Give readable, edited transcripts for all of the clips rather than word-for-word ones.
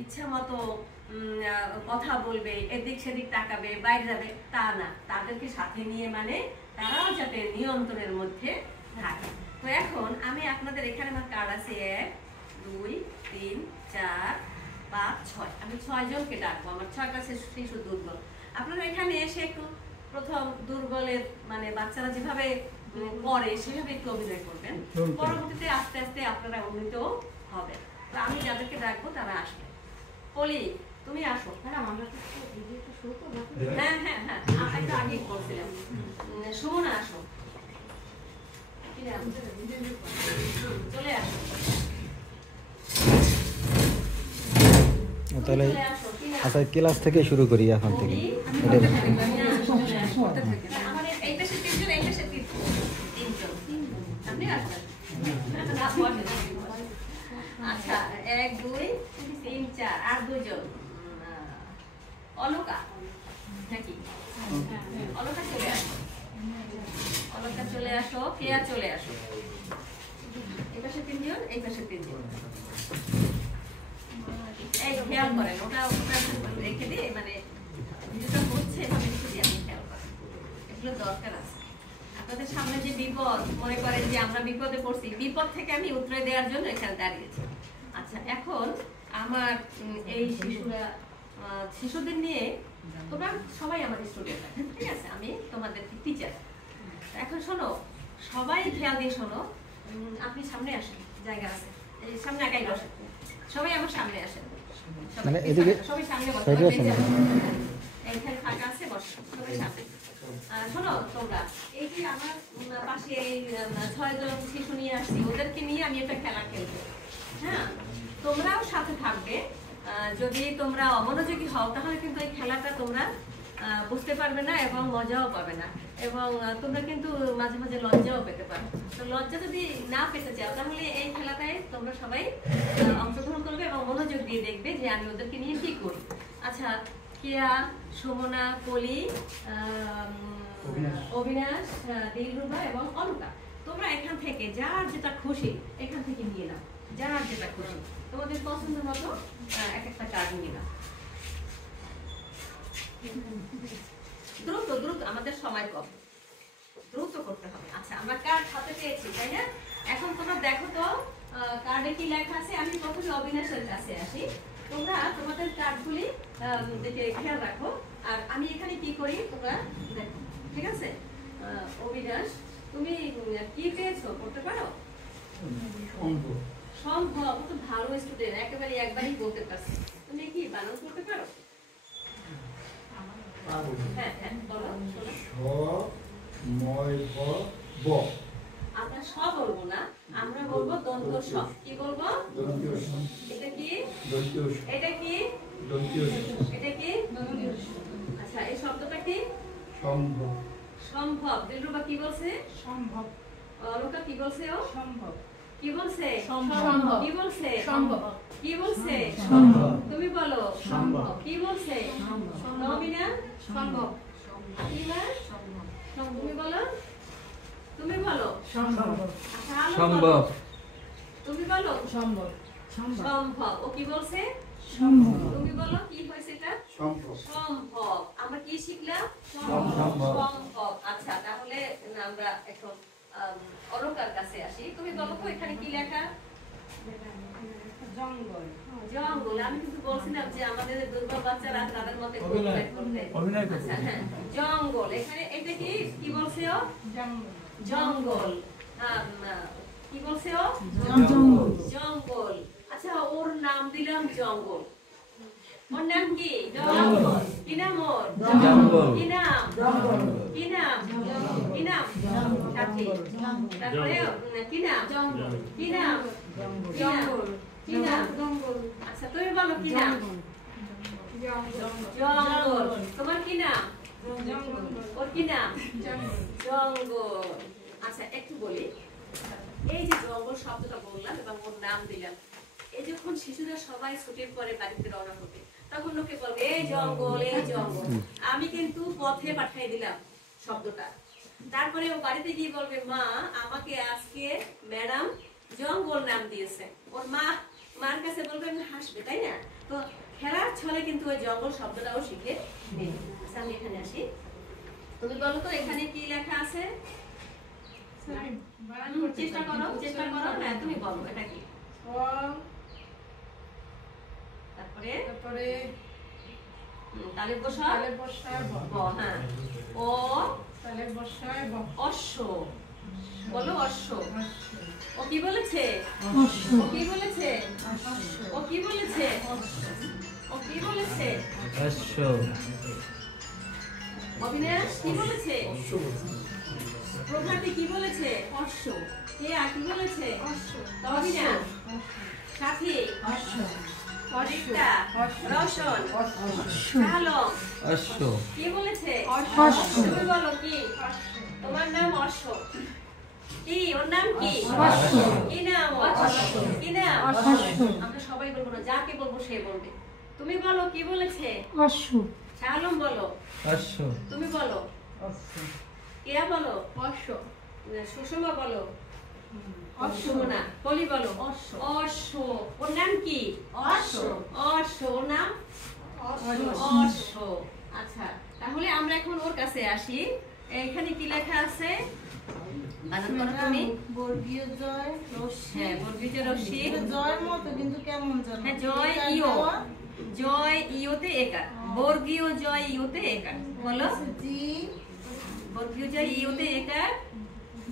ইচ্ছা মতো কথা বলবে, এদিক সেদিক তাকাবে, বাইরে যাবে, তা না। তাদেরকে সাথে নিয়ে মানে তারাও যাতে নিয়ন্ত্রণের মধ্যে থাকে। তো এখন আমি আপনাদের এখানে আমার কার্ড আছে 1 2 3 4 5 6, আমি 6 জনকে ডাকবো। আমার 6টা শিশু দুর্বল। আপনারা এখানে এসে একটু প্রথম দুর্বলের মানে বাচ্চারা যেভাবে করে সেভাবে একটু অভিনয় করবেন, পরবর্তীতে আস্তে আস্তে আপনারা উন্নীত হবেন। তো আমি যাদেরকে ডাকবো তারা আসবে। পলি তুমি আসো। হ্যাঁ হ্যাঁ হ্যাঁ, একটু আগেই বলছিলাম। সুমনা আসো, চলে আসো। তাহলে আচ্ছা, ক্লাস থেকে শুরু করি এখন থেকে। আচ্ছা 1 2 3 4 আর 2 জন। অলকা নাকি? অলকা চলে আসো, অলকা চলে আসো, কেয়া চলে আসো। এই পাশে 3 জন, এই পাশে 3 জন। এই খেয়াল করেন, ওটা রেখে দিয়ে মানে যেটা হচ্ছে এভাবে রেখে দিয়ে আপনি খেয়াল করেন, এগুলো দরকার আছে। আপনাদের সামনে যে বিপদ, মনে করেন যে আমরা বিপদে পড়ছি, বিপদ থেকে আমি উতরে দেওয়ার জন্য এখানে দাঁড়িয়েছি। আচ্ছা এখন আমার এই শিশুদের নিয়ে তোমরা সবাই আমাদের স্টুডেন্ট, ঠিক আছে? আমি তোমাদের টিচার। এখন শোনো, সবাই খেয়াল দিয়ে শোনো। আপনি সামনে আসেন, জায়গা আছে, এই সামনে একাই বসেন। সবাই আমার সামনে আসেন, সবাই সামনে বসেন। এইখানে ফাঁকা আছে, বসো সবাই সামনে। শোনো তোমরা, এই যে আমার পাশে এই 6 জন শিশু নিয়ে আসছি, ওদেরকে নিয়ে আমি একটা খেলা খেলবো। হ্যাঁ, তোমরাও সাথে থাকবে। যদি তোমরা অমনোযোগী হও তাহলে কিন্তু এই খেলাটা তোমরা বুঝতে পারবে না এবং মজাও পাবে না, এবং তোমরা কিন্তু মাঝে মাঝে লজ্জাও পেতে পারো। তো লজ্জা যদি না পেতে চাও তাহলে এই খেলাটায় তোমরা সবাই অংশগ্রহণ করবে এবং মনোযোগ দিয়ে দেখবে যে আমি ওদেরকে নিয়ে কি করি। আচ্ছা, কেয়া, সুমনা, পলি, অবিনাশ, দিলরুবা এবং অলকা, তোমরা এখান থেকে যার যেটা খুশি এখান থেকে নিয়ে নাও, যার যেটা খুশি তোমাদের পছন্দ মতো এক একটা কাজ নিয়ে নাও। দ্রুত দ্রুত, আমাদের সময় কম, দ্রুত করতে হবে। আচ্ছা, আমরা কার্ড হাতে পেয়েছি, তাই না? এখন তোমরা দেখো তো কার্ডে কি লেখা আছে। আমি প্রথমে অবিনাশের কাছে আসি। তোমরা তোমাদের কার্ডগুলি দেখে খেয়াল রাখো, আর আমি এখানে কি করি তোমরা দেখো, ঠিক আছে? অবিনাশ, তুমি কি পেয়েছো, করতে পারো? সম্ভব। তো ভালো স্টুডেন্ট, একেবারে একবারই বলতে পারছি। তুমি কি বানান করতে পারো? হ্যাঁ হ্যাঁ, বলো। আমরা স বলবো না, আমরা বলবো দন্ত স। কি বলবো? এটা কি? এটা কি? এটা কি? আচ্ছা, এই শব্দটা কি? সম্ভব। সম্ভব। দিলরুবা কি বলছে? সম্ভব। অলকা কি বলছে? ও সম্ভব। কি বলছে? সম্ভব। কি বলছে? সম্ভব। কি বলছে? সম্ভব। তুমি বলো। সম্ভব। কি বলছে? সম্ভব। নবীনা? সম্ভব। ইমা? সম্ভব। তুমি বলো। তুমি বলো। সম্ভব। সম্ভব। তুমি বলো। সম্ভব। সম্ভব। ও কি বলছে? সম্ভব। তুমি বলো, কি হয়েছে এটা? সম্ভব। সম্ভব। আমরা কি শিখলাম? সম্ভব। আচ্ছা, তাহলে আমরা এখন অলকার কাছে আসি। তুমি বলো তো এখানে কি লেখা? জঙ্গল। জঙ্গল। আমি কিন্তু বলছিলাম যে আমাদের দুর্বল বাচ্চারা তাদের মতে অভিনয় করতে। আচ্ছা হ্যাঁ, জঙ্গল। এখানে এটা কি কি বলছে? ও জঙ্গল। জঙ্গল। কি বলছে? ও জঙ্গল। জঙ্গল। আচ্ছা, ওর নাম দিলাম জঙ্গল। ওর নাম কি? জঙ্গল। কি নাম ওর? জঙ্গল। কি নাম? জঙ্গল। কি নাম? জঙ্গল। কি নাম? জঙ্গল। সাথী। তারপরে কি নাম? জঙ্গল। কি নাম? জঙ্গল। কি নাম? জঙ্গল। আচ্ছা, তুমি বলো কি নাম? জঙ্গল। তোমার কি নাম? জঙ্গল। ওর কি নাম? জঙ্গল। জঙ্গল। আচ্ছা, একটু বলি, এই যে জঙ্গল শব্দটা বললাম এবং ওর নাম দিলাম, এই যখন শিশুরা সবাই ছুটির পরে বাড়িতে রওনা হবে তখন লোকে বলবে এই জঙ্গল, এই জঙ্গল। আমি কিন্তু পথে পাঠিয়ে দিলাম শব্দটা। তারপরে ও বাড়িতে গিয়ে বলবে মা, আমাকে আজকে ম্যাডাম জঙ্গল নাম দিয়েছে। ওর মার কাছে বলবে, হাসবে, তাই না? তো খেলার ছলে কিন্তু ওই জঙ্গল শব্দটাও শিখে নিই। আচ্ছা আমি এখানে আসি, তুমি বলো তো এখানে কি লেখা আছে? চেষ্টা করো, চেষ্টা করো। হ্যাঁ তুমি বলো এটা কি? তারপরে তালে বসায় ব। হ্যাঁ ও অশ্ব, বলো অশ্ব। ও কি বলেছে? ও কি বলেছে? ও কি বলেছে? ও কি বলেছে? অশ্ব। অবিনাশ কি বলেছে? প্রভাতী কি বলেছে? অশ্ব। কেয়া কি বলেছে? অশ্ব। অবিনাশ সাথী অরিতা রওশন শালম অশ্ব। কি বলেছে? তুমি বলো কি? তোমার নাম অশ্ব। কি ওর নাম কি? কি নাম? কি নাম? আমরা সবাই বলবো না, যাকে বলবো সে বলবে। তুমি বলো কি বলেছে? অশ্ব। শালম বলো। অশ্ব। তুমি বলো। কেয়া বলো। অশ্ব। সুষমা বলো। অশ্ব না, পলি বলো। অশ্ব। ওর নাম কি? অশ্ব। অশ্ব। ওর নাম অশ্ব। আচ্ছা তাহলে আমরা এখন ওর কাছে আসি। এখানে কি লেখা আছে? বানান করো তুমি। বর্গীয় জয় রশ্মি। হ্যাঁ বর্গীয় রশ্মি। জয়ের মতো কিন্তু কেমন জানো? হ্যাঁ জয় ইও, জয় ইওতে একার, বর্গীয় জয় ইওতে একার। বলো জি বর্গীয় জয় ইওতে একার।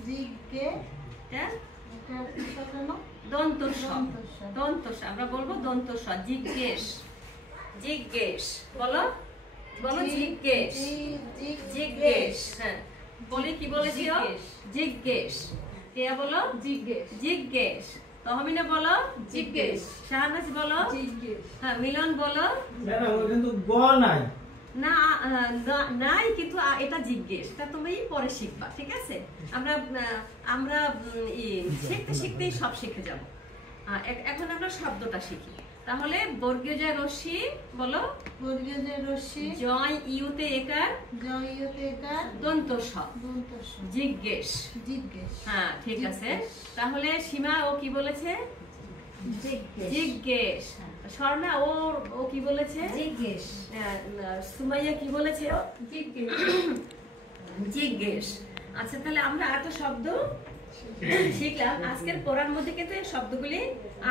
জিকে এটা এটা কিসা কেন? দন্ত স। দন্তস্ব। দন্ত স আমরা বলবো দন্ত স। জিজ্ঞেস, জিজ্ঞেস বলো, বলো জিজ্ঞেস, জিজ্ঞেস। হ্যাঁ বলি কি বলেছিল? জিজ্ঞেস। কেয়া বলো জিজ্ঞেস। জিজ্ঞেস। তহমিনা বলো জিজ্ঞেস। শাহনাজ বলো জিজ্ঞেস। হ্যাঁ মিলন বলো ম্যাডাম ওই কিন্তু গ নাই। না নাই কিন্তু এটা জিজ্ঞেস, এটা তুমি পরে শিখবা, ঠিক আছে? আমরা আমরা শিখতে শিখতেই সব শিখে যাব। এখন আমরা শব্দটা শিখি। তাহলে বর্গীয় জয় রশ্মি বলো। বর্গীয় জয় রশ্মি। জয় ইউতে একার। জয় ইয়তে একার। দন্ত স। দন্তস্ব। জিজ্ঞেস। জিজ্ঞেস। হ্যাঁ ঠিক আছে। তাহলে সীমা ও কি বলেছে? জিজ্ঞেস। জিজ্ঞেস। স্বর্ণা ও ও কি বলেছে? জিজ্ঞেস। সুমাইয়া কি বলেছে? জিজ্ঞেস। জিজ্ঞেস। আচ্ছা তাহলে আমরা আরেকটা শব্দ শিখলাম। আজকের পড়ার মধ্যে কিন্তু এই শব্দগুলি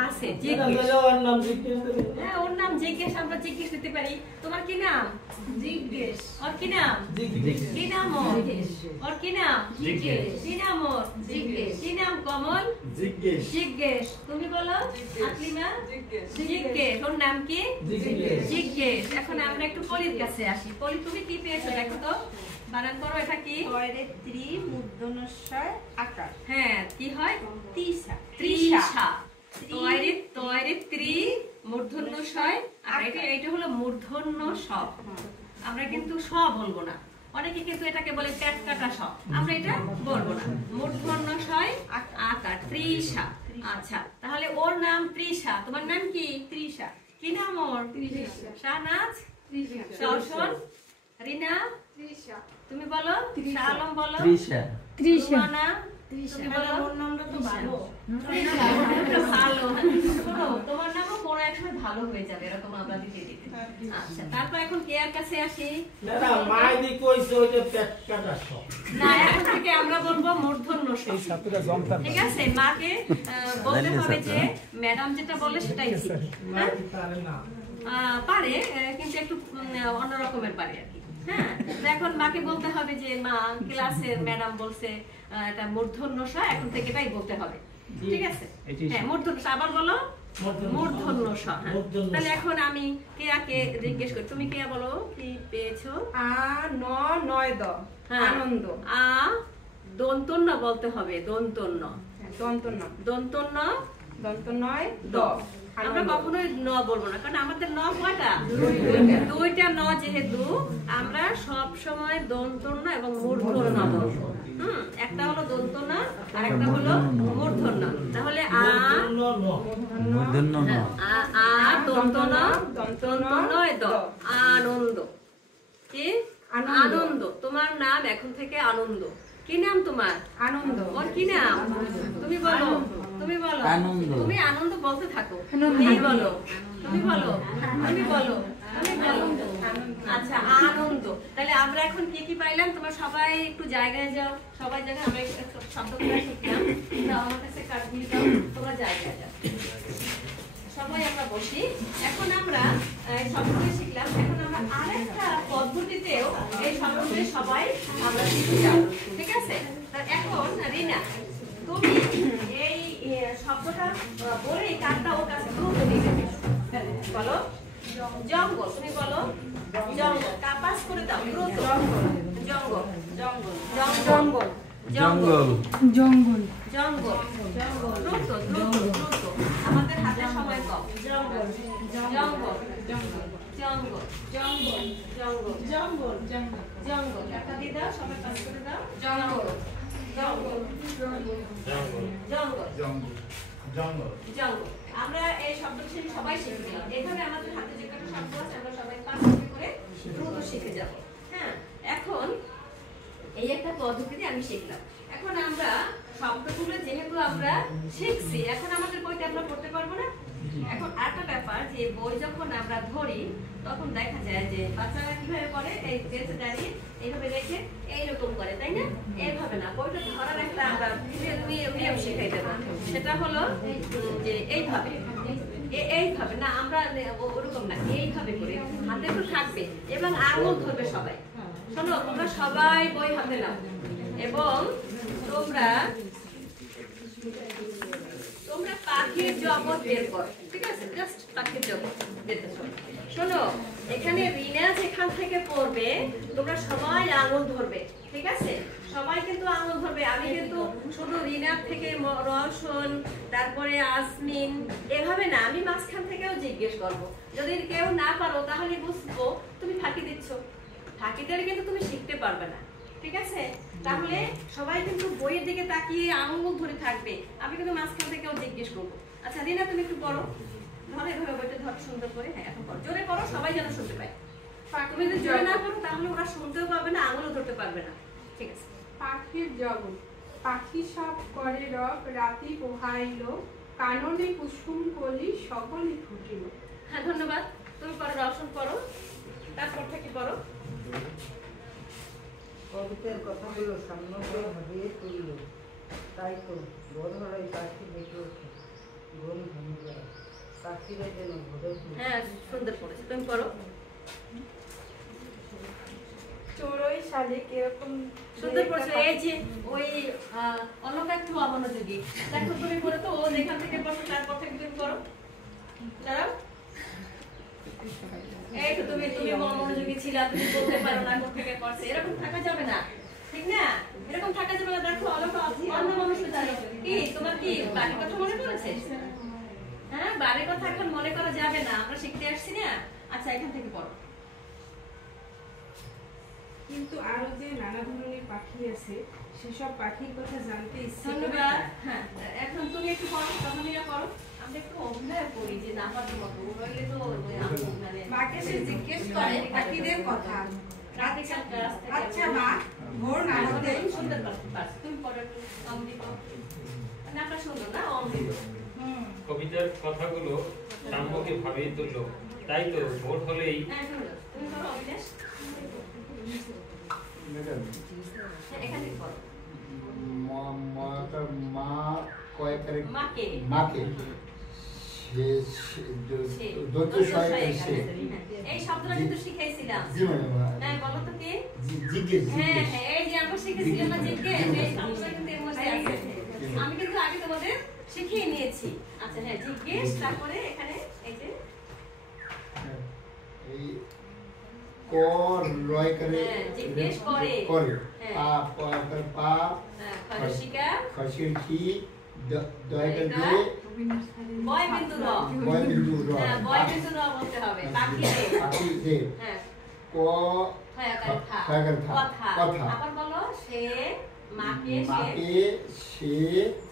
আছে। জিজ্ঞেস। ওর নাম জিজ্ঞেস করি। হ্যাঁ ওর নাম জিজ্ঞেস, আমরা জিজ্ঞেস দিতে পারি। তোমার কি নাম? জিজ্ঞেস। ওর কি নাম? কি নাম ওর? ওর কি নাম? জিজ্ঞেস। কি নাম ওর? জিজ্ঞেস। কি নাম কমল? জিজ্ঞেস। জিজ্ঞেস। তুমি বলো আকলিমা। জিজ্ঞেস। ওর নাম কি? জিজ্ঞেস। জিজ্ঞেস। এখন আমরা একটু পলির কাছে আসি। পলি তুমি কি পেয়েছো দেখো তো, বানান করো। এটা কি? ত্রি মূর্ধন্যস্বয় আকার। হ্যাঁ কি হয়? তিসা। ত্রিশা। তয়রে তয়রে ত্রি মূর্ধন্য শয়। আর এটা হলো মূর্ধন্য স। আমরা কিন্তু স বলবো না। অনেকে কিন্তু এটাকে বলে পেট কাটা স। আমরা এটা বলবো না। মূর্ধন্য শয় আকার ত্রিশা। আচ্ছা তাহলে ওর নাম ত্রিশা। তোমার নাম কি? ত্রিশা। কি নাম ওর? ত্রিশা। শাহনাজ, ত্রিশা। রওশন, রিনা, ত্রিশা। তুমি বলো। শালম বলো। ত্রিশা। সুমনা, ত্রিশা। তুমি বলো। ওর নামটা তো ভালো। ভালো। শোনো, তোমার নামও কোনো একসময় ভালো হয়ে যাবে, এরকম আমরা দিতে দিতে। আচ্ছা তারপর এখন কেয়ার কাছে আসি। ম্যাডাম মাইদি কইছে ওই যে পেট কাটা সব। না এখন থেকে আমরা বলবো মূর্ধন্য স। ঠিক আছে? মাকে বলতে হবে যে ম্যাডাম যেটা বলে সেটাই ঠিক। হ্যাঁ? মাইদি পারে না। পারে কিন্তু একটু অন্য রকমের পারে আর কি। হ্যাঁ তো এখন মাকে বলতে হবে যে মা ক্লাসের ম্যাডাম বলছে এটা মূর্ধন্য স, এখন থেকে এটাই বলতে হবে। ঠিক আছে? হ্যাঁ মূর্ধন্য স। আবার বলো মূর্ধন্য স। হ্যাঁ তাহলে এখন আমি কেয়াকে জিজ্ঞেস করি। তুমি কেয়া বলো কি পেয়েছো? নয় দ। হ্যাঁ। আনন্দ। দন্তন্য বলতে হবে। দন্তন্য। দন্তন্য। দন্তন্য দন্ত নয় দ। আমরা কখনোই ন বলবো না, কারণ আমাদের ন কয়টা? দুইটা ন, যেহেতু আমরা সব সময় দন্তন্য এবং মূর্ধন্য বলবো। একটা হলো দন্তন্য আর একটা হলো মূর্ধন্য। তাহলে মূর্ধন্য ন। আ দন্তন্য দন্তন্য দ। আনন্দ। কি? আনন্দ। তোমার নাম এখন থেকে আনন্দ। কি নাম তোমার? আনন্দ। ওর কি নাম? তুমি বলো। তুমি বলো আনন্দ। তুমি আনন্দ বলতে থাকো তুমি বলো তুমি বলো তুমি বলো তুমি বলো আচ্ছা আনন্দ। তাহলে আমরা এখন কি কি পাইলাম? তোমরা সবাই একটু জায়গায় যাও, সবাই জায়গায় আমরা একটু শব্দগুলো শিখলাম। দাও আমার কাছে কার্ডগুলি দাও, তোমরা জায়গায় যাও, সবাই আমরা বসি। এখন আমরা শব্দগুলি শিখলাম, এখন আমরা আরেকটা পদ্ধতিতেও এই শব্দগুলি সবাই আমরা শিখে যাব, ঠিক আছে? এখন রিনা তুমি এই শব্দটা বলে কারটা ওর কাছে দ্রুত নিয়ে যাবে। বলো জঙ্গল, তুমি বলো জঙ্গল, কাপাস করে দাও দ্রুত। জঙ্গল জঙ্গল জঙ্গল জঙ্গল জঙ্গল জঙ্গল জঙ্গল দ্রুত দ্রুত দ্রুত, আমাদের হাতে সময় কম। জঙ্গল জঙ্গল জঙ্গল জঙ্গল জঙ্গল জঙ্গল জঙ্গল জঙ্গল জঙ্গল একটা দিয়ে দাও, সবাই পাস করে দাও। জঙ্গল জঙ্গল জঙ্গল জঙ্গল জঙ্গল জঙ্গল। আমরা এই শব্দটি সবাই শিখলাম। এভাবে আমাদের হাতে যে কটা শব্দ আছে আমরা সবাই পাঁচ করে দ্রুত শিখে যাব। হ্যাঁ, এখন এই একটা পদ্ধতিতে আমি শিখলাম। এখন আমরা শব্দগুলো যেহেতু আমরা শিখছি, এখন আমাদের বইতে আমরা পড়তে পারবো না। এখন আরেকটা ব্যাপার যে বই যখন আমরা ধরি তখন দেখা যায় যে বাচ্চারা কিভাবে করে, এই বেঁচে দাঁড়িয়ে এইভাবে রেখে এইরকম করে, তাই না? এইভাবে না, বইটা ধরার একটা আমরা নিয়ম শিখাই দেবো। সেটা হলো যে এইভাবে এইভাবে না, আমরা ওরকম না, এইভাবে করে হাতে একটু থাকবে এবং আঙুল ধরবে সবাই। শোনো, তোমরা সবাই বই হাতে নাও এবং তোমরা পাখির জগৎ বের করো, ঠিক আছে? জাস্ট পাখির জগৎ বের করো। শোনো, এখানে রিনা যেখান থেকে পড়বে তোমরা সবাই আঙুল ধরবে, ঠিক আছে? সবাই কিন্তু আঙুল ধরবে। আমি কিন্তু শুধু রিনার থেকে রওশন, তারপরে আসমিন, এভাবে না, আমি মাঝখান থেকেও জিজ্ঞেস করবো। যদি কেউ না পারো তাহলে বুঝবো তুমি ফাঁকি দিচ্ছ। ফাঁকি দিলে কিন্তু তুমি শিখতে পারবে না, ঠিক আছে? তাহলে সবাই কিন্তু বইয়ের দিকে তাকিয়ে আঙুল ধরে থাকবে, আমি কিন্তু মাঝখান থেকেও জিজ্ঞেস করবো। আচ্ছা রিনা, তুমি একটু পড়ো, ধরে এভাবে বইটা ধর সুন্দর করে। হ্যাঁ, এখন পড়ো, জোরে পড়ো, সবাই যেন শুনতে পায়। তুমি যদি জোরে না পড়ো তাহলে ওরা শুনতেও পাবে না, আঙুলও ধরতে পারবে না, ঠিক আছে? পাখির জগৎ, পাখি সব করে রব, রাতি পোহাইল, কাননে কুসুম কলি সকলই ফুটিল। হ্যাঁ, ধন্যবাদ। তুমি পড়ো, রওশন পড়ো, তারপর থেকে পড়ো। কবিতার কথাগুলো সামনে ভাবিয়ে তুলল, তাই তো ভোর হলেই পাখি দেখে ওঠে, ঘুম ভেঙে যায়, পাখিরা যেন ভোরে ফুল। হ্যাঁ, সুন্দর পড়েছো, তুমি পড়ো। চড়ুই শালিক এরকম সুন্দর পড়েছো। এই যে ওই অন্যটা একটু অমনোযোগী, দেখো তুমি পড়ো তো, ও যেখান থেকে পড়ছো তারপর থেকে তুমি পড়ো। দাঁড়াও, এই তো তুমি মনোযোগী ছিলা, তুমি বলতে পারো না কোথা থেকে পড়ছে, এরকম থাকা যাবে না, ঠিক না? এরকম থাকা যাবে না। দেখো অন্য মানুষ ছিল কি, তোমার কি বাড়ির কথা মনে পড়েছে? হ্যাঁ, বাড়ির কথা এখন মনে করা যাবে না, আমরা শিখতে আসছি না। আচ্ছা, এখান থেকে পড়ো। কিন্তু আরো যে নানা ধরনের পাখি আছে, সেসব পাখির কথা জানতে ইচ্ছে করে। ধন্যবাদ। হ্যাঁ, এখন তুমি একটু পড়ো, তখন এরা পড়ো। আমরা একটু অভিনয় করি যে না পারতে মতো, নইলে তো মানে মাকে সে জিজ্ঞেস করে পাখিদের কথা। আচ্ছা মা, ভোর না হতেই সুন্দর পারছো, তুমি পড়ো একটু অমৃত। মানে আপনার সুন্দর না অমৃত। কবিতার কথাগুলো সাম্যকে ভাবিয়ে তুললো, তাই তো ভোর হলেই। হ্যাঁ, সুন্দর। তুমি পড়ো অবিনাশ। হ্যাঁ, এখান থেকে পড়ো। মা কয় করে মাকে মাকে এই শব্দটা কিন্তু শিখাইছিলাম। হ্যাঁ, বলো তো কি? হ্যাঁ হ্যাঁ, এই যে আমরা শিখেছিলাম না জিজ্ঞেস, এই শব্দটা কিন্তু এর মধ্যে আছে। আমি কিন্তু আগে তোমাদের শিখিয়ে নিয়েছি। আচ্ছা হ্যাঁ, জিজ্ঞেস, তারপরে এখানে এই যে এই কর লয় করে জিজ্ঞেস করে করে হ্যাঁ, পা পা খরশিকা খসির কি দয় করে দিয়ে বয় বিন্দু র, বয় বিন্দু র, হ্যাঁ বয় বিন্দু র বলতে হবে। পাখি রে, পাখি দে হ্যাঁ ক হয়াকার থা, হয়াকার থা, কথা। কথা। আবার বলো, সে মাকে সে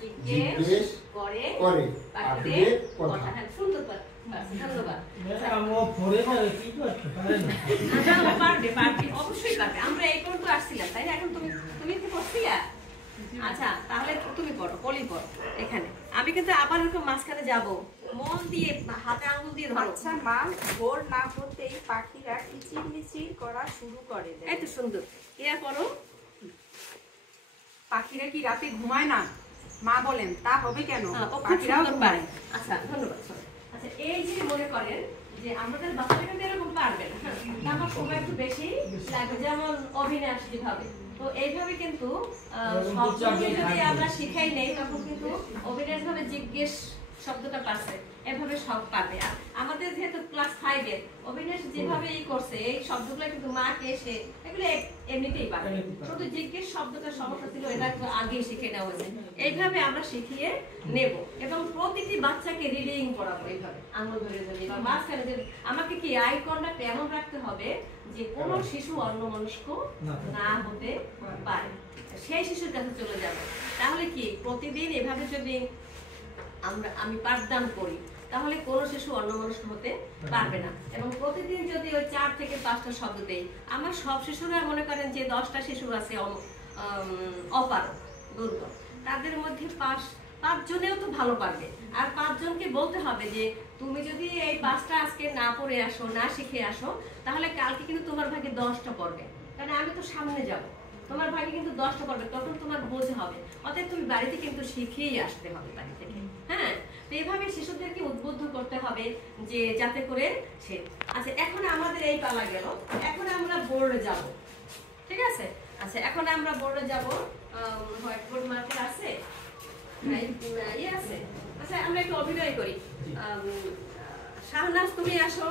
জিজ্ঞেস করে করে পাখিদের কথা। কথা। হ্যাঁ, সুন্দর পারছো, ধন্যবাদ। ও পড়ে না, কি করতে পারে না। আচ্ছা, পারবে পারবে, অবশ্যই পারবে। আমরা এই পর্যন্ত আসছিলাম, তাই না? এখন তুমি কি পড়ছিলা? আচ্ছা তাহলে তুমি পড়ো, পলি পড়ো এখানে। আমি কিন্তু আবার এরকম মাঝখানে যাব, মন দিয়ে হাতে আঙুল দিয়ে ধরো। আচ্ছা মা, ভোর না হতেই পাখিরা কিচিরমিচির করা শুরু করে দেয়। এই তো সুন্দর, ইয়া পড়ো। পাখিরা কি রাতে ঘুমায় না? মা বলেন তা হবে কেন? ও খুব পাখিরাও সুন্দর ঘুমায়। পারে। আচ্ছা ধন্যবাদ। আচ্ছা এই যে মনে করেন যে আমাদের বাচ্চারা কিন্তু এরকম পারবে না, হ্যাঁ, আমার সময় একটু বেশি লাগবে, যেমন অভিনয় যেভাবে। তো এইভাবে কিন্তু শব্দগুলো যদি আমরা শিখাই নেই তখন কিন্তু অভিনয় ভাবে জিজ্ঞেস শব্দটা পারছে, এভাবে সব পারবে। আর আমাদের যেহেতু ক্লাস 5 এর অভিনয় যেভাবে এই করছে, এই শব্দগুলো কিন্তু মা কে এসে এগুলো এমনিতেই পারবে। শুধু জিজ্ঞেস শব্দটা সমস্যা ছিল, এটা একটু আগেই শিখে নেওয়া হয়েছে। এইভাবে আমরা শিখিয়ে নেব এবং প্রতিটি বাচ্চাকে রিডিং করাবো এইভাবে আঙুল ধরে ধরে বা মাঝখানে ধরে। আমাকে কি আই কন্টাক্ট এমন রাখতে হবে যে কোনো শিশু অন্যমনস্ক না হতে পারে, সেই শিশুর কাছে চলে যাবে। তাহলে কি প্রতিদিন এভাবে যদি আমি পাঠদান করি তাহলে কোনো শিশু অন্যমনস্ক হতে পারবে না। এবং প্রতিদিন যদি ওই 4 থেকে 5টা শব্দ দেই, আমার সব শিশুরা মনে করেন যে 10টা শিশু আছে অপারক দুর্বল, তাদের মধ্যে 5 জনেও তো ভালো পারবে। আর 5 জনকে বলতে হবে যে তুমি যদি এই 5টা আজকে না পড়ে আসো, না শিখে আসো, তাহলে কালকে কিন্তু তোমার ভাগে 10টা পড়বে, কারণ আমি তো সামনে যাব, তোমার ভাগে কিন্তু 10টা পড়বে, তখন তোমার বোঝ হবে। অতএব তুমি বাড়িতে কিন্তু শিখেই আসতে হবে বাড়ি থেকে। হ্যাঁ, তো এইভাবে শিশুদেরকে উদ্বুদ্ধ করতে হবে যে যাতে করে সে। আচ্ছা এখন আমাদের এই পালা গেল, এখন আমরা বোর্ডে যাব, ঠিক আছে? আচ্ছা এখন আমরা বোর্ডে যাব, হোয়াইট বোর্ড মার্কার আছে, ইয়ে আছে। আচ্ছা আমরা একটু অভিনয় করি। শাহনাজ তুমি আসো,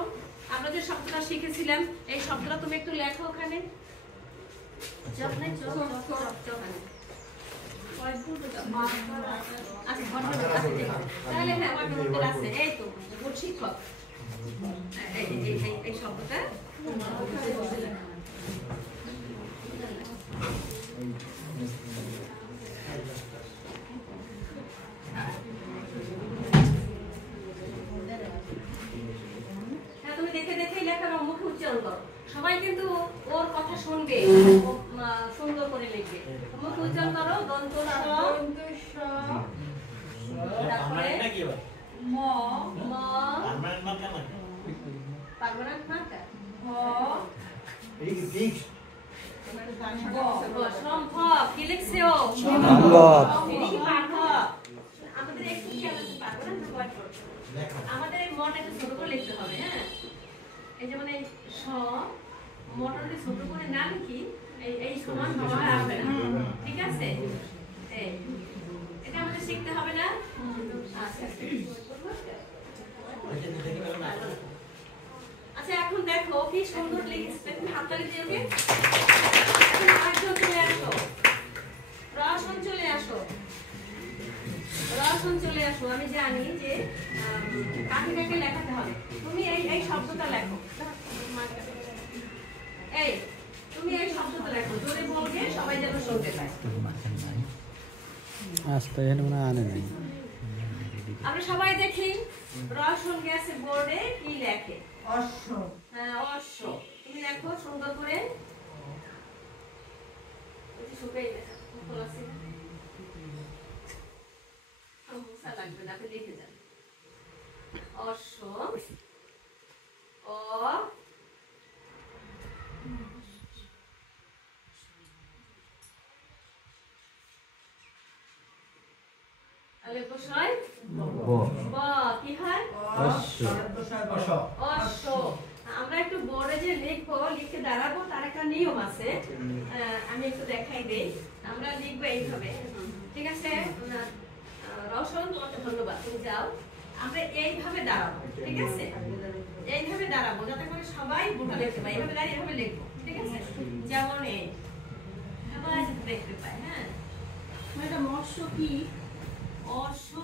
আমরা যে শব্দটা শিখেছিলাম এই শব্দটা তুমি একটু লেখো ওখানে। তাহলে হ্যাঁ আমার আছে, এই তো গুড শিক্ষক, এই শব্দটা তুমি দেখে দেখেই লেখা এবং মুখে উচ্চারণ করো। সবাই কিন্তু ওর কথা শুনবে, সুন্দর করে লিখবে। মুখে উচ্চারণ করো, দন্ত স, তারপরে ম, পারবো না মার্কা, ভ, সম্ভব, কি লিখছে ও? আমাদের একটু খেয়াল আছে, পারবো না, আমাদের এই মনটা একটু ছোট করে লিখতে হবে। হ্যাঁ, এই যেমন এই স, মটা যদি ছোট করে না লিখি এই সমান হওয়া আসবে না, ঠিক আছে? এটা আমাদের শিখতে হবে না? আচ্ছা এখন দেখো কি সুন্দর লিখছে, তুমি হাততালি দিও কে? এখন আরেকজন চলে আসো, রসন চলে আসো, রসন চলে আসো। আমি জানি যে কাকে লেখাতে হবে। তুমি এই শব্দটা লেখো, এই তুমি এই শব্দটা লেখো, জোরে বলবে সবাই যেন শুনতে পায়। আমরা সবাই দেখি রসন গেছে বোর্ডে কি লেখে? অশ্ব। হ্যাঁ অশ্ব, তুমি লেখো সুন্দর করে। শুকাই লেখা লাগবে না, আপনি লিখে যান। অশ্ব, অ, আমরা একটু বোর্ডে যে লিখবো, লিখে দাঁড়াবো, তার একটা নিয়ম আছে, আমি একটু দেখাই দেই। আমরা লিখবো এইভাবে, ঠিক আছে? রওশন তোমাকে ধন্যবাদ, তুমি যাও। আমরা এইভাবে দাঁড়াবো, ঠিক আছে? এইভাবে দাঁড়াবো যাতে করে সবাই বোর্ডে লিখতে পায়। এইভাবে দাঁড়িয়ে এভাবে লিখবো, ঠিক আছে? যেমন এই সবাই যাতে দেখতে পায়। হ্যাঁ, এটা মৎস্য কি? অশ্ব,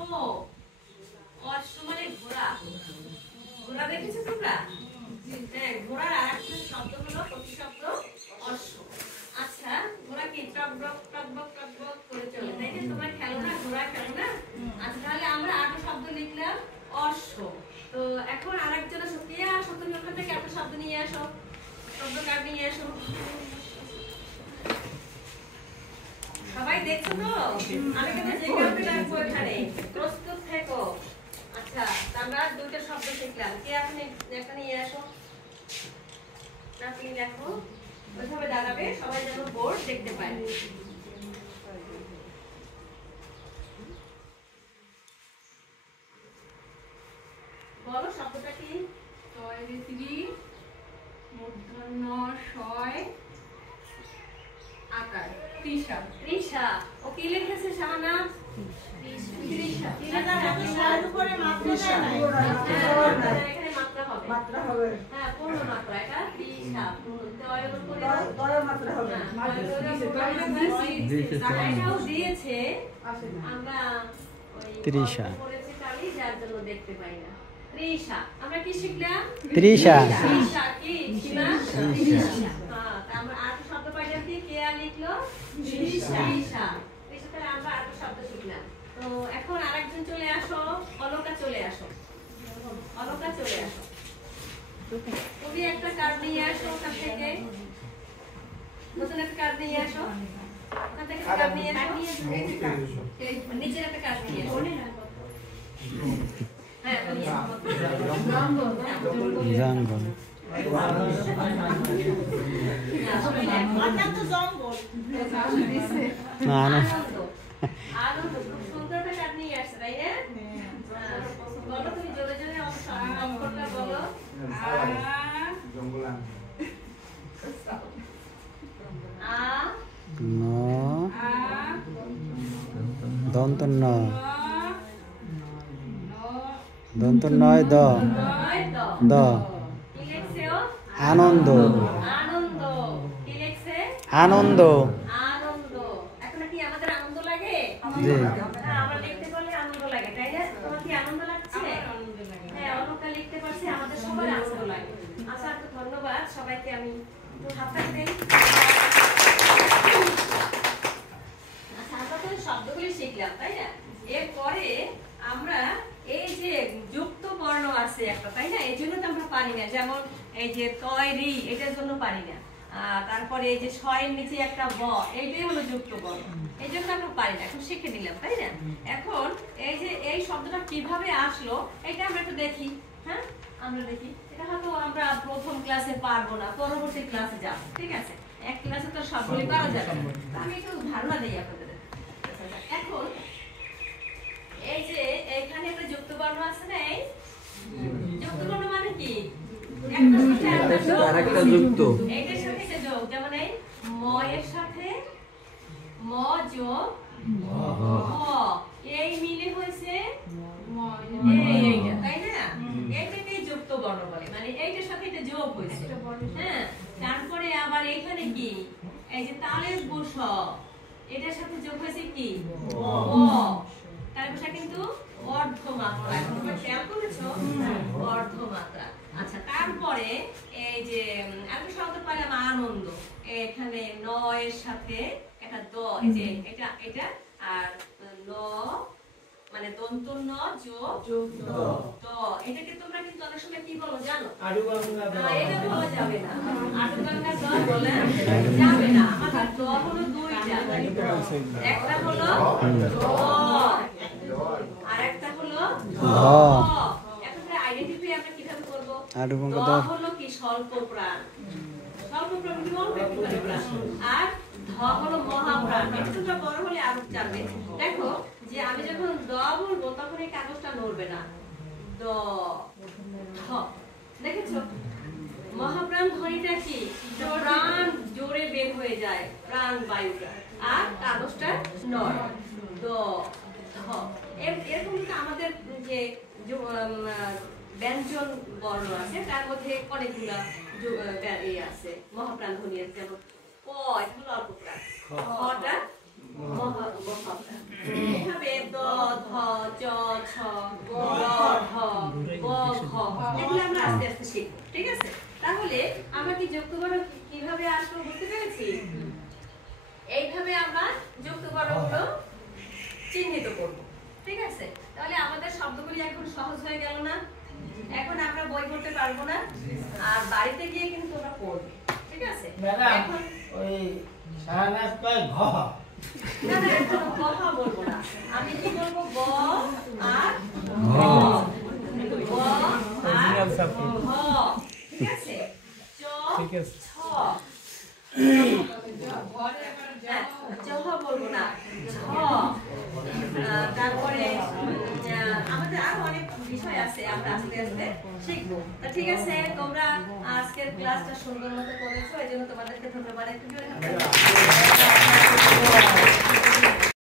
অশ্ব মানে ঘোড়া। ঘোড়া দেখেছো তোমরা? হ্যাঁ, ঘোড়ার আরেকটা শব্দ হলো প্রতিশব্দ অশ্ব। আচ্ছা ঘোড়া কি টকবক টকবক টকবক করে চলে, তাই না? তোমরা খেলো না, ঘোড়া খেলো না? আচ্ছা তাহলে আমরা আরেকটা শব্দ লিখলাম অশ্ব। তো এখন আরেকজন সুপ্রিয়া আসো, তুমি ওখান থেকে একটা শব্দ নিয়ে আসো, শব্দ কার্ড নিয়ে আসো। সবাই দেখছো তো? আমি কিন্তু যে কাউকে রাখবো এখানে। প্রস্তুত থেকো। আচ্ছা, আমরা দুইটা শব্দ শিখলাম। কে আপনি একটা নিয়ে আসো। আপনি লেখো। ওইভাবে দাঁড়াবে, সবাই যেন বোর্ড দেখতে পায়। বলো শব্দটা কি? তয়রেত্রী মূর্ধন্য শয় আকার তৃষা। তৃষা। ও কি লিখেছে শাহানা? তৃষা। এখানে মাত্রা হবে। মাত্রা হবে। হ্যাঁ, পূর্ণ মাত্রা। এটা তৃষা। তয়ের উপরে দয়া মাত্রা হবে। এটাও দিয়েছে। আসে না। আমরা ওই তৃষা। অল্প করেছি কালি, যার জন্য দেখতে পাই না। তৃষা। আমরা কি শিখলাম? তৃষা। তৃষা কি? সীমা? তৃষা। হ্যাঁ, তা আমরা আর শব্দ পাইলাম কি? কে লিখলো? তৃষা। তৃষা। তাহলে আমরা আর শব্দ শিখলাম। তো এখন আরেকজন চলে আসো। অলকা চলে আসো। অলকা চলে আসো। তুমি একটা কার্ড নিয়ে আসো ওখান থেকে। নতুন একটা কার্ড নিয়ে আসো। ওখান থেকে কার্ড নিয়ে আসো। এই নিচের একটা কার্ড নিয়ে আসো। হ্যাঁ, নিয়ে আসো। জঙ্গল। না না আনন্দ। আনন্দ। খুব সুন্দর একটা কার্ড নিয়ে আসছে, তাই না? বলো তুমি জোরে জোরে অক্ষরটা বলো। আ ন আ দন্ত ন ন দন্ত নয় দ নয় দ কি লিখছে ও? আনন্দ আনন্দ। কি লিখছে? আনন্দ। আনন্দ। এখন কি আমাদের আনন্দ লাগে? জি। হ্যাঁ, আমরা লিখতে পারলে আনন্দ লাগে, তাই না? তোমার কি আনন্দ লাগছে? হ্যাঁ, অলকা লিখতে পারছে, আমাদের সবার আনন্দ লাগে। আচ্ছা, তো ধন্যবাদ সবাইকে। আমি একটু হাততালি দেই। আচ্ছা, আমরা তো শব্দগুলি শিখলাম, তাই না? এরপরে আমরা এই যে যুক্ত বর্ণ আছে একটা, তাই না? এই জন্য তো আমরা পারি না। যেমন এই যে তয়রি, এটার জন্য পারি না। তারপরে এই যে ছয়ের নিচে একটা ব, এইটাই হলো যুক্ত বর্ণ। এই জন্য আমরা পারি না। এখন শিখে নিলাম, তাই না? এখন এই যে এই শব্দটা কিভাবে আসলো, এটা আমরা একটু দেখি। হ্যাঁ, আমরা দেখি। এটা হয়তো আমরা প্রথম ক্লাসে পারবো না, পরবর্তী ক্লাসে যাব। ঠিক আছে? এক ক্লাসে তো সবগুলি পারা যাবে না। তো আমি একটু ধারণা দিই আপনাদের। এখন এই যে এখানে একটা যুক্ত বর্ণ আছে না? এই যুক্ত বর্ণ মানে কি? একটার সাথে একটা যোগ। আরেকটা যুক্ত। এইটার সাথে একটা যোগ। যেমন এই ম এর সাথে ম যোগ হ, এই মিলে হয়েছে এইটা, তাই না? এইটাকে যুক্ত বর্ণ বলে। মানে এইটার সাথে এটা যোগ হয়েছে। হ্যাঁ, তারপরে আবার এখানে কি? এই যে তালের বস, এটার সাথে যোগ হয়েছে কি? ও। তালের বসা কিন্তু অর্ধমাত্রা। তোমরা খেয়াল করেছো? অর্ধমাত্রা। আচ্ছা, তারপরে এই যে একটা শব্দ পাইলাম আনন্দ। এখানে ন এর সাথে একটা দ, এই যে এটা এটা আর ন মানে দন্ত ন যোগ দ। এটাকে তোমরা কিন্তু অনেক সময় কি বলো জানো? না, এটা বলা যাবে না। আটুকাঙ্গা দ বলে যাবে না। আমাদের দ হলো দুইটা। একটা হলো দ আর একটা হলো ধ। এখন আইডেন্টিফাই আমরা কিভাবে করব? দ হলো কি? স্বল্প প্রাণ। স্বল্প প্রাণ কি বলবো? একটু প্রাণ। আর ধ হলো মহাপ্রাণ। এটা তোমরা বড় হলে আরো জানবে। দেখো যে আমি যখন দ বলবো তখন এই কাগজটা নড়বে না। দ ধ, দেখেছো? মহাপ্রাণ ধ্বনিটা কি? প্রাণ জোরে বের হয়ে যায়, প্রাণ বায়ুটা। আর কাগজটা নড়ে। দ ধ। এরকম কিন্তু আমাদের যে ব্যঞ্জন বর্ণ আছে তার মধ্যে অনেকগুলো আছে মহাপ্রাণ ধ্বনি আছে। যেমন ক, এটা হলো অল্প প্রাণ। খটা মহাপ্রাণ। এভাবে দ ধ চ ছ গ ঢ ব খ, এগুলো আমরা আস্তে আস্তে শিখব। ঠিক আছে? তাহলে আমরা কি যুক্ত বর্ণ কিভাবে আসলো বুঝতে পেরেছি? এইভাবে আমরা যুক্ত বর্ণগুলো চিহ্নিত করব। ঠিক আছে? তাহলে আমাদের শব্দগুলি এখন সহজ হয়ে গেল না? এখন আমরা বই পড়তে পারবো না, আর বাড়িতে গিয়ে কিন্তু তোমরা পড়বে। ঠিক আছে? ম্যাডাম এখন ওই সারানাস কয় ঘ না না এখন বহ বলবো না, আমি কি বলবো ব আর ভ, ব আর ভ, ঠিক আছে? চ ছ, জহ বলবো না, ছ, তারপরে আমাদের আরো অনেক বিষয় আছে, আমরা আস্তে আস্তে শিখবো। তা ঠিক আছে, তোমরা আজকের ক্লাসটা সুন্দর মতো করেছো, এই জন্য তোমাদেরকে ধন্যবাদ। একটু জোরে হাততালি দাও।